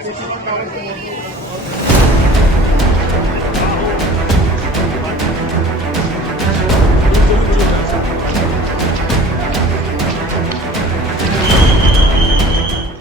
Thank you.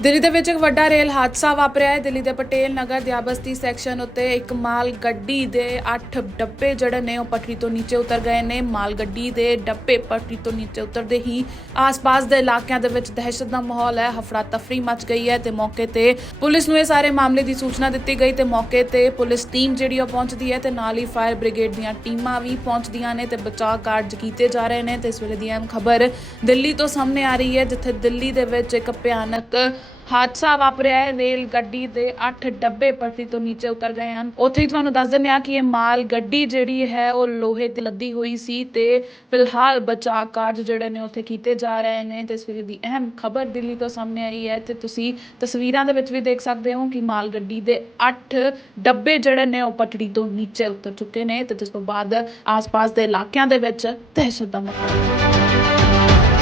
Delhi ਦੇ ਵਿੱਚ ਇੱਕ ਵੱਡਾ ਰੇਲ ਹਾਦਸਾ ਵਾਪਰਿਆ ਹੈ। ਦਿੱਲੀ ਦੇ ਪਟੇਲ ਨਗਰ ਦਿਆਬਸਤੀ ਸੈਕਸ਼ਨ ਉੱਤੇ ਇੱਕ ਮਾਲ ਗੱਡੀ ਦੇ 8 ਡੱਬੇ ਜਿਹੜੇ ਨੇ ਉਹ ਪਟਰੀ ਤੋਂ ਨੀਚੇ ਉਤਰ ਗਏ ਨੇ। ਮਾਲ ਗੱਡੀ ਦੇ ਡੱਬੇ ਪਟਰੀ ਤੋਂ ਨੀਚੇ ਉਤਰਦੇ ਹੀ ਆਸ-ਪਾਸ ਦੇ ਇਲਾਕਿਆਂ ਦੇ ਵਿੱਚ ਦਹਿਸ਼ਤ ਦਾ ਮਾਹੌਲ ਹੈ। ਹਫੜਾ ਤਫਰੀ ਮਚ ਗਈ ਹੈ ਤੇ ਮੌਕੇ ਤੇ ਪੁਲਿਸ ਨੂੰ ਇਹ ਸਾਰੇ ਮਾਮਲੇ ਦੀ ਸੂਚਨਾ ਦਿੱਤੀ ਗਈ ਤੇ ਮੌਕੇ ਤੇ ਪੁਲਿਸ ਟੀਮ ਜਿਹੜੀ ਉਹ ਪਹੁੰਚਦੀ ਹੈ ਤੇ ਨਾਲ ਹੀ ਫਾਇਰ ਬ੍ਰਿਗੇਡ ਦੀਆਂ ਟੀਮਾਂ ਵੀ ਪਹੁੰਚਦੀਆਂ ਨੇ ਤੇ ਬਚਾਅ ਕਾਰਜ ਕੀਤੇ ਜਾ ਰਹੇ ਨੇ ਤੇ ਇਸ ਵੇਲੇ ਦੀ ਅਹਿਮ ਖਬਰ ਦਿੱਲੀ ਤੋਂ ਸਾਹਮਣੇ ਆ ਰਹੀ ਹੈ, ਜਿੱਥੇ ਦਿੱਲੀ ਦੇ ਵਿੱਚ ਇੱਕ ਭਿਆਨਕ ਹਾਦਸਾ ਵਾਪਰਿਆ ਹੈ। ਰੇਲ ਗੱਡੀ ਦੇ ਅੱਠ ਡੱਬੇ ਪਟਰੀ ਤੋਂ ਨੀਚੇ ਉਤਰ ਗਏ ਹਨ। ਉੱਥੇ ਹੀ ਤੁਹਾਨੂੰ ਦੱਸ ਦਿੰਦੇ ਹਾਂ ਕਿ ਇਹ ਮਾਲ ਗੱਡੀ ਜਿਹੜੀ ਹੈ, ਉਹ ਲੋਹੇ ਤੇ ਲੱਦੀ ਹੋਈ ਸੀ ਤੇ ਫਿਲਹਾਲ ਬਚਾਅ ਕਾਰਜ ਜਿਹੜੇ ਨੇ ਉੱਥੇ ਕੀਤੇ ਜਾ ਰਹੇ ਨੇ ਤੇ ਦੀ ਅਹਿਮ ਖਬਰ ਦਿੱਲੀ ਤੋਂ ਸਾਹਮਣੇ ਆਈ ਹੈ ਤੇ ਤੁਸੀਂ ਤਸਵੀਰਾਂ ਦੇ ਵਿੱਚ ਵੀ ਦੇਖ ਸਕਦੇ ਹੋ ਕਿ ਮਾਲ ਗੱਡੀ ਦੇ ਅੱਠ ਡੱਬੇ ਜਿਹੜੇ ਨੇ, ਉਹ ਪਟੜੀ ਤੋਂ ਨੀਚੇ ਉਤਰ ਚੁੱਕੇ ਨੇ ਤੇ ਜਿਸ ਤੋਂ ਬਾਅਦ ਆਸ-ਪਾਸ ਦੇ ਇਲਾਕਿਆਂ ਦੇ ਵਿੱਚ ਦਹਿਸ਼ਤ ਦਾ ਮਾਹੌਲ